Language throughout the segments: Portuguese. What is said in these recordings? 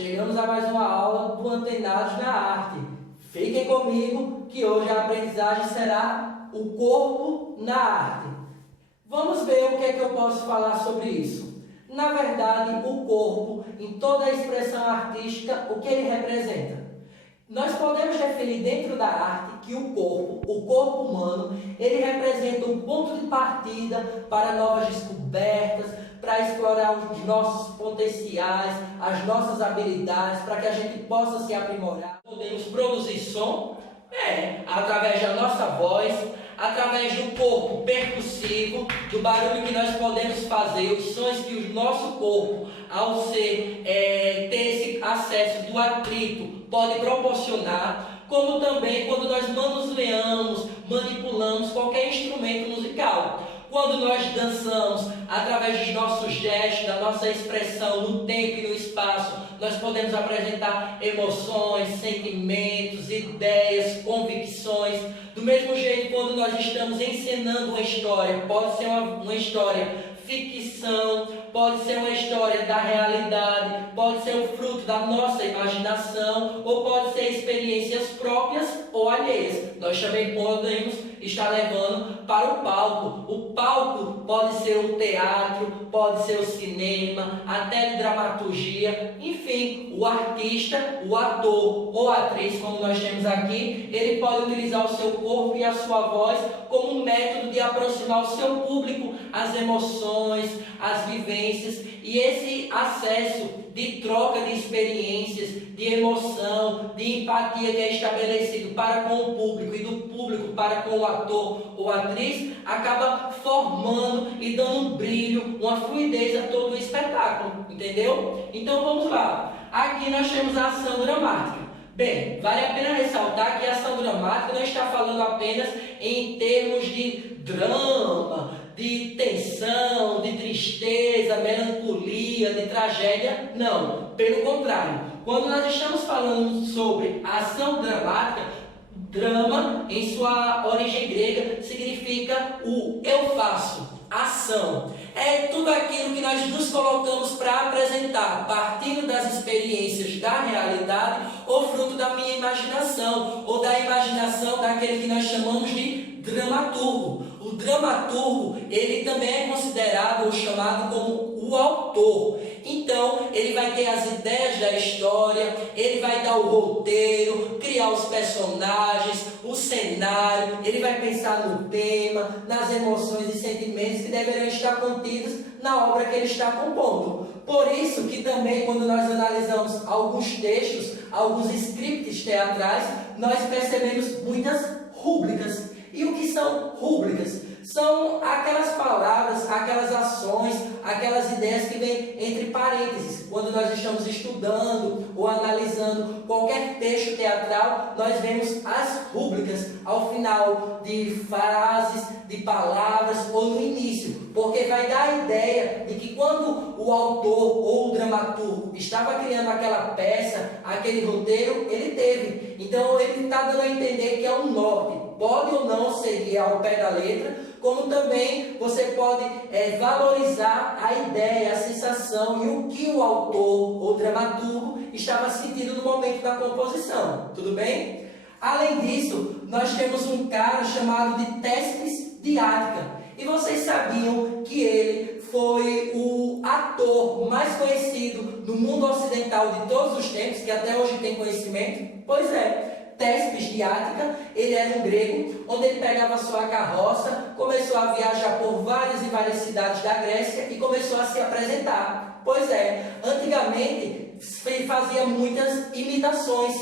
chegamos a mais uma aula do Antenados na Arte. Fiquem comigo que hoje a aprendizagem será o corpo na arte. Vamos ver o que é que eu posso falar sobre isso. Na verdade, o corpo, em toda a expressão artística, o que ele representa? Nós podemos definir dentro da arte que o corpo humano, ele representa um ponto de partida para novas descobertas, para explorar os nossos potenciais, as nossas habilidades, para que a gente possa se aprimorar. Podemos produzir som, através da nossa voz, através do corpo percussivo, do barulho que nós podemos fazer, os sons que o nosso corpo, ao ter esse acesso do atrito, pode proporcionar, como também quando nós manuseamos, manipulamos qualquer instrumento musical. Quando nós dançamos, através dos nossos gestos, da nossa expressão no tempo e no espaço, nós podemos apresentar emoções, sentimentos, ideias, convicções. Do mesmo jeito, quando nós estamos encenando uma história, pode ser uma história ficção, pode ser uma história da realidade, pode ser um fruto da nossa imaginação, ou pode ser experiências próprias ou alheias. Nós também podemos estar levando para o palco. O palco pode ser o teatro, pode ser o cinema, a teledramaturgia, enfim, o artista, o ator ou atriz, como nós temos aqui, ele pode utilizar o seu corpo e a sua voz como um método de aproximar o seu público às emoções, às vivências, e esse acesso de troca de experiências, de emoção, de empatia que é estabelecido para com o público e do público para com o ator ou atriz, acaba formando e dando um brilho, uma fluidez a todo o espetáculo, entendeu? Então vamos lá. Aqui nós temos a ação dramática. Bem, vale a pena ressaltar que a ação dramática não está falando apenas em termos de drama, de tensão, de tristeza, melancolia, de tragédia. Não, pelo contrário. Quando nós estamos falando sobre a ação dramática, drama, em sua origem grega, significa o eu faço, ação. É tudo aquilo que nós nos colocamos para apresentar, partindo das experiências da realidade ou fruto da minha imaginação, ou da imaginação daquele que nós chamamos de dramaturgo. O dramaturgo, ele também é considerado ou chamado como o autor. Então, ele vai ter as ideias da história, ele vai dar o roteiro, criar os personagens, o cenário, ele vai pensar no tema, nas emoções e sentimentos que deverão estar contidos na obra que ele está compondo. Por isso que também, quando nós analisamos alguns textos, alguns scripts teatrais, nós percebemos muitas rúbricas. E o que são rúbricas? São aquelas palavras, aquelas ações, aquelas ideias que vêm entre parênteses. Quando nós estamos estudando ou analisando qualquer texto teatral, nós vemos as rúbricas ao final de frases, de palavras ou no início. Porque vai dar a ideia de que quando o autor ou o dramaturgo estava criando aquela peça, aquele roteiro, ele teve. Então ele está dando a entender que é um norte. Pode ou não seguir ao pé da letra, como também você pode valorizar a ideia, a sensação e o que o autor ou dramaturgo estava sentindo no momento da composição. Tudo bem? Além disso, nós temos um cara chamado de Téspis de Ática. E vocês sabiam que ele foi o ator mais conhecido no mundo ocidental de todos os tempos, que até hoje tem conhecimento? Pois é. Téspis de Ática, ele era um grego, onde ele pegava sua carroça, começou a viajar por várias e várias cidades da Grécia e começou a se apresentar. Pois é, antigamente ele fazia muitas imitações,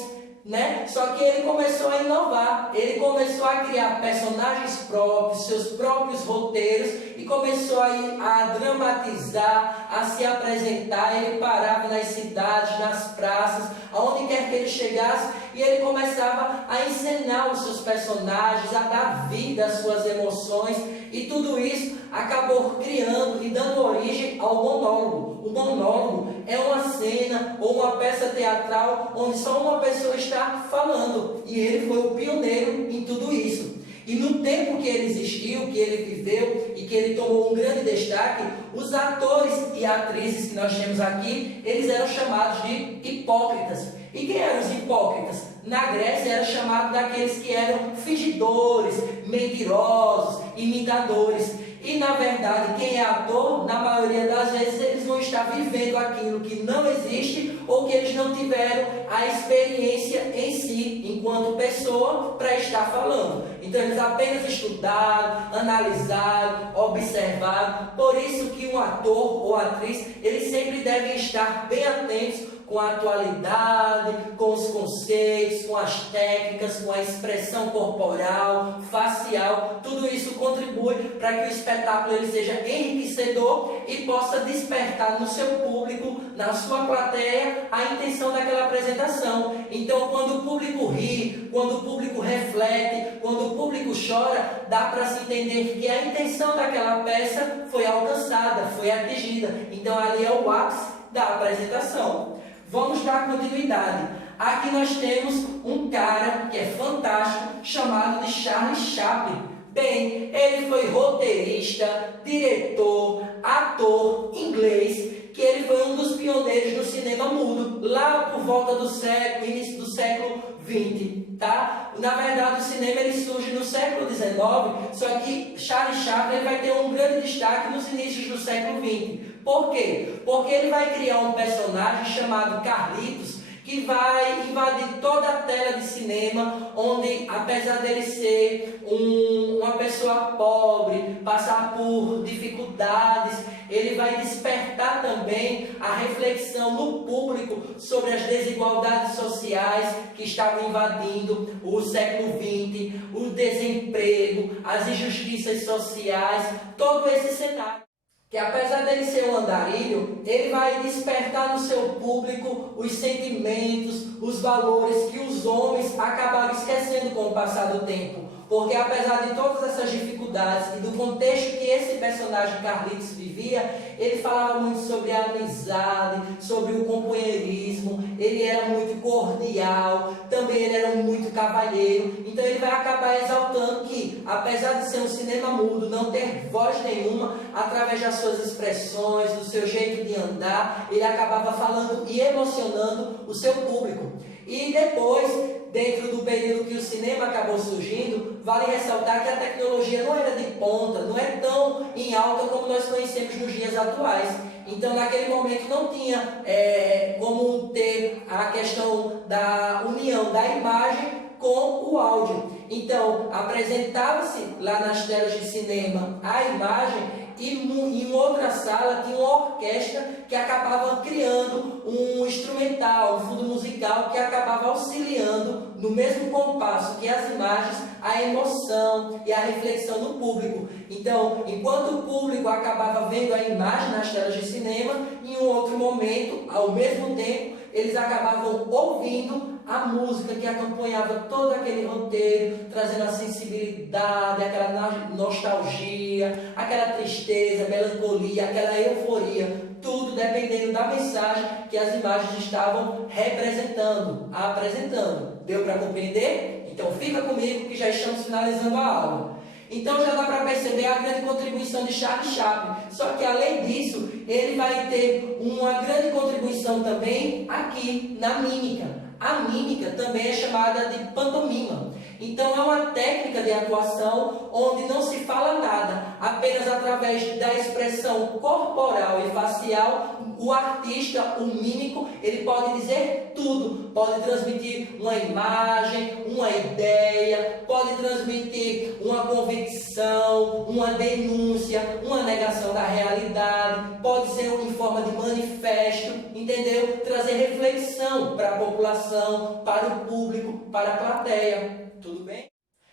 né? Só que ele começou a inovar, ele começou a criar personagens próprios, seus próprios roteiros e começou a dramatizar, a se apresentar. Ele parava nas cidades, nas praças, aonde quer que ele chegasse, e ele começava a encenar os seus personagens, a dar vida às suas emoções, e tudo isso acabou criando e dando origem ao monólogo. O monólogo é uma cena ou uma peça teatral onde só uma pessoa está falando, e ele foi o pioneiro em tudo isso. E no tempo que ele existiu, que ele viveu e que ele tomou um grande destaque, os atores e atrizes que nós temos aqui, eles eram chamados de hipócritas. E quem eram os hipócritas? Na Grécia era chamado daqueles que eram fingidores, mentirosos, imitadores. E na verdade, quem é ator, na maioria das vezes, eles vão estar vivendo aquilo que não existe ou que eles não tiveram a experiência em si, enquanto pessoa, para estar falando. Então eles apenas estudaram, analisaram, observaram. Por isso que um ator ou atriz, eles sempre devem estar bem atentos com a atualidade, com os conceitos, com as técnicas, com a expressão corporal, facial. Tudo isso contribui para que o espetáculo ele seja enriquecedor e possa despertar no seu público, na sua plateia, a intenção daquela apresentação. Então, quando o público ri, quando o público reflete, quando o público chora, dá para se entender que a intenção daquela peça foi alcançada, foi atingida. Então, ali é o ápice da apresentação. Vamos dar continuidade. Aqui nós temos um cara que é fantástico, chamado de Charlie Chaplin. Bem, ele foi roteirista, diretor, ator inglês, que ele foi um dos pioneiros do cinema mudo, lá por volta do século, início do século XX, tá? Na verdade, o cinema ele surge no século XIX, só que Charlie Chaplin ele vai ter um grande destaque nos inícios do século XX. Por quê? Porque ele vai criar um personagem chamado Carlitos, que vai invadir toda a tela de cinema, onde, apesar dele ser uma pessoa pobre, passar por dificuldades, ele vai despertar também a reflexão no público sobre as desigualdades sociais que estavam invadindo o século XX, o desemprego, as injustiças sociais, todo esse cenário. Que apesar dele ser um andarilho, ele vai despertar no seu público os sentimentos, os valores que os homens acabaram esquecendo com o passar do tempo. Porque apesar de todas essas dificuldades e do contexto que esse personagem Carlitos vivia, ele falava muito sobre a amizade, sobre o companheirismo, ele era muito cordial, também ele era muito cavalheiro. Então ele vai acabar exaltando que, apesar de ser um cinema mudo, não ter voz nenhuma, através das suas expressões, do seu jeito de andar, ele acabava falando e emocionando o seu público. E depois, dentro do período que o cinema acabou surgindo, vale ressaltar que a tecnologia não era de ponta, não é tão em alta como nós conhecemos nos dias atuais. Então, naquele momento não tinha como ter a questão da união da imagem com o áudio. Então, apresentava-se lá nas telas de cinema a imagem e em outra sala tinha uma orquestra que acabava criando um instrumental, um fundo musical que acabava auxiliando no mesmo compasso que as imagens, a emoção e a reflexão do público. Então, enquanto o público acabava vendo a imagem nas telas de cinema, em um outro momento, ao mesmo tempo, eles acabavam ouvindo a música que acompanhava todo aquele roteiro, trazendo a sensibilidade, aquela nostalgia, aquela tristeza, melancolia, aquela euforia, tudo dependendo da mensagem que as imagens estavam representando, apresentando. Deu para compreender? Então fica comigo que já estamos finalizando a aula. Então já dá para perceber a grande contribuição de Charlie Chaplin. Só que além disso, ele vai ter uma grande contribuição também aqui na mímica. A mímica também é chamada de pantomima. Então é uma técnica de atuação onde não se fala nada, apenas através da expressão corporal e facial, o artista, o mímico, ele pode dizer tudo, pode transmitir uma imagem, uma ideia, pode transmitir uma convicção, uma denúncia, uma negação da realidade, pode ser em forma de manifesto, entendeu? Trazer reflexão para a população, para o público, para a plateia. Tudo bem?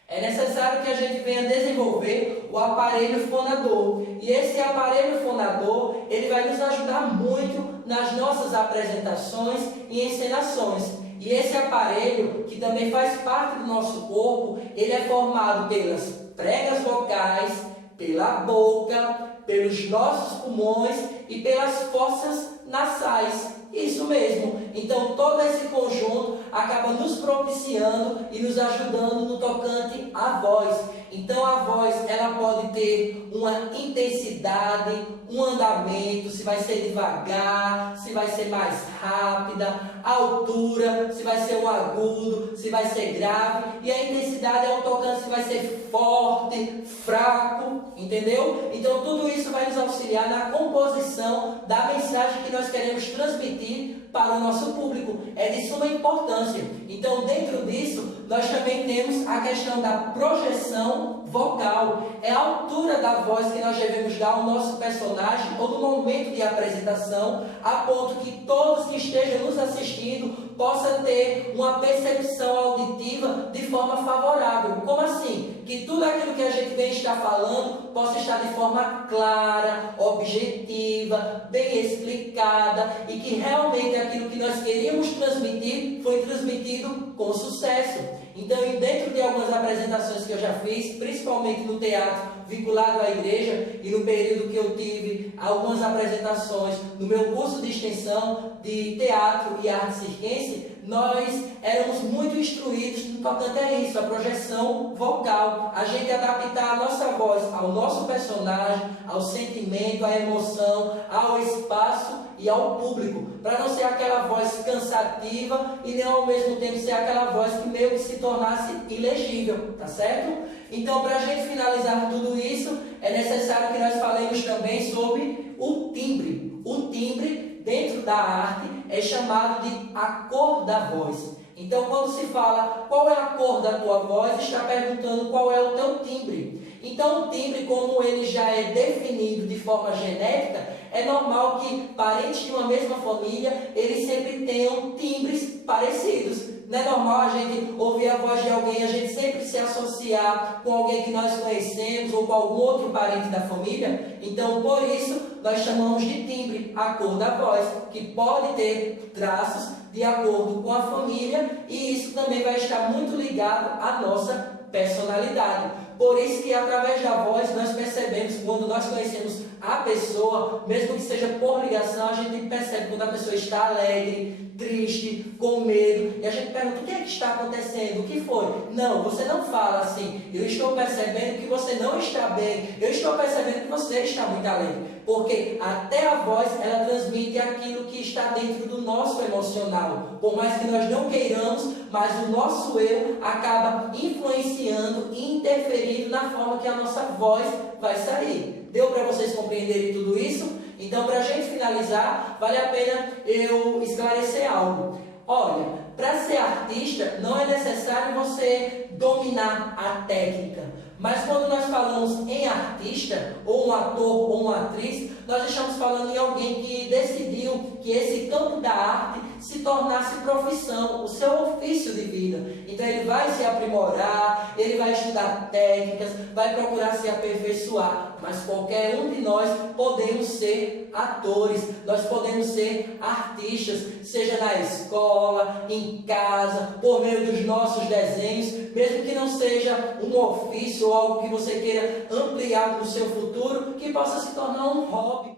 É necessário que a gente venha desenvolver o aparelho fonador. E esse aparelho fonador, ele vai nos ajudar muito nas nossas apresentações e encenações. E esse aparelho, que também faz parte do nosso corpo, ele é formado pelas pregas vocais, pela boca, pelos nossos pulmões e pelas forças nasais. Isso mesmo. Então todo esse conjunto acaba nos propiciando e nos ajudando no tocante à voz. Então a voz ela pode ter uma intensidade, um andamento, se vai ser devagar, se vai ser mais rápida, a altura, se vai ser um agudo, se vai ser grave, e a intensidade é um tocante se vai ser forte, fraco, entendeu? Então tudo isso vai nos auxiliar na composição da mensagem que nós queremos transmitir para o nosso público. É de suma importância. Então dentro disso, nós também temos a questão da projeção vocal. É a altura da voz que nós devemos dar ao nosso personagem ou no momento de apresentação, a ponto que todos que estejam nos assistindo possam ter uma percepção auditiva de forma favorável. Como assim? Que tudo aquilo que a gente bem está falando possa estar de forma clara, objetiva, bem explicada e que realmente aquilo que nós queríamos transmitir foi transmitido com sucesso. Então, dentro de algumas apresentações que eu já fiz, principalmente no teatro vinculado à igreja e no período que eu tive algumas apresentações no meu curso de extensão de teatro e arte circense, nós éramos muito instruídos no tocante a isso, a projeção vocal, a gente adaptar a nossa voz ao nosso personagem, ao sentimento, à emoção, ao espaço e ao público, para não ser aquela voz cansativa e nem ao mesmo tempo ser aquela voz que meio que se tornasse ilegível, tá certo? Então, para a gente finalizar tudo isso, é necessário que nós falemos também sobre o timbre. O timbre, dentro da arte, é chamado de a cor da voz. Então, quando se fala qual é a cor da tua voz, está perguntando qual é o teu timbre. Então, o timbre, como ele já é definido de forma genética, é normal que parentes de uma mesma família, eles sempre tenham timbres parecidos. Não é normal a gente ouvir a voz de alguém, a gente sempre se associar com alguém que nós conhecemos ou com algum outro parente da família. Então, por isso, nós chamamos de timbre a cor da voz, que pode ter traços de acordo com a família e isso também vai estar muito ligado à nossa personalidade. Por isso que através da voz nós percebemos, quando nós conhecemos a pessoa, mesmo que seja por ligação, a gente percebe quando a pessoa está alegre, triste, com medo, e a gente pergunta: o que é que está acontecendo? O que foi? Não, você não fala assim: eu estou percebendo que você não está bem, eu estou percebendo que você está muito alegre, porque até a voz ela transmite aquilo que está dentro do nosso emocional, por mais que nós não queiramos, mas o nosso eu acaba influenciando e interferindo na forma que a nossa voz vai sair. Deu para vocês compreenderem tudo isso? Então, para a gente finalizar, vale a pena eu esclarecer algo. Olha, para ser artista, não é necessário você dominar a técnica. Mas quando nós falamos em artista, ou um ator, ou uma atriz, nós estamos falando em alguém que decidiu que esse campo da arte se tornasse profissão, o seu ofício de vida. Então ele vai se aprimorar, ele vai estudar técnicas, vai procurar se aperfeiçoar. Mas qualquer um de nós podemos ser atores, nós podemos ser artistas, seja na escola, em casa, por meio dos nossos desenhos, mesmo que não seja um ofício ou algo que você queira ampliar no seu futuro, que possa se tornar um hobby,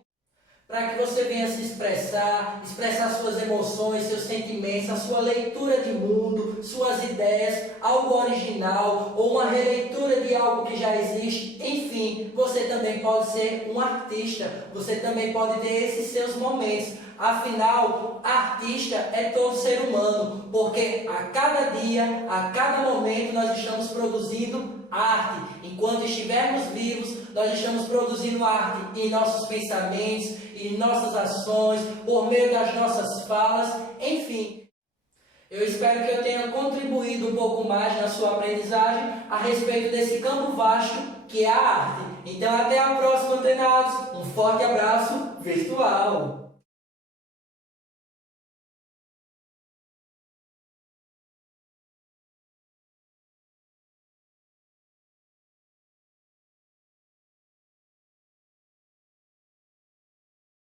para que você venha se expressar suas emoções, seus sentimentos, a sua leitura de mundo, suas ideias, algo original ou uma releitura de algo que já existe. Enfim, você também pode ser um artista, você também pode ter esses seus momentos. Afinal, artista é todo ser humano, porque a cada dia, a cada momento nós estamos produzindo arte. Enquanto estivermos vivos, nós estamos produzindo arte em nossos pensamentos, em nossas ações, por meio das nossas falas, enfim. Eu espero que eu tenha contribuído um pouco mais na sua aprendizagem a respeito desse campo vasto que é a arte. Então até a próxima, treinados. Um forte abraço virtual.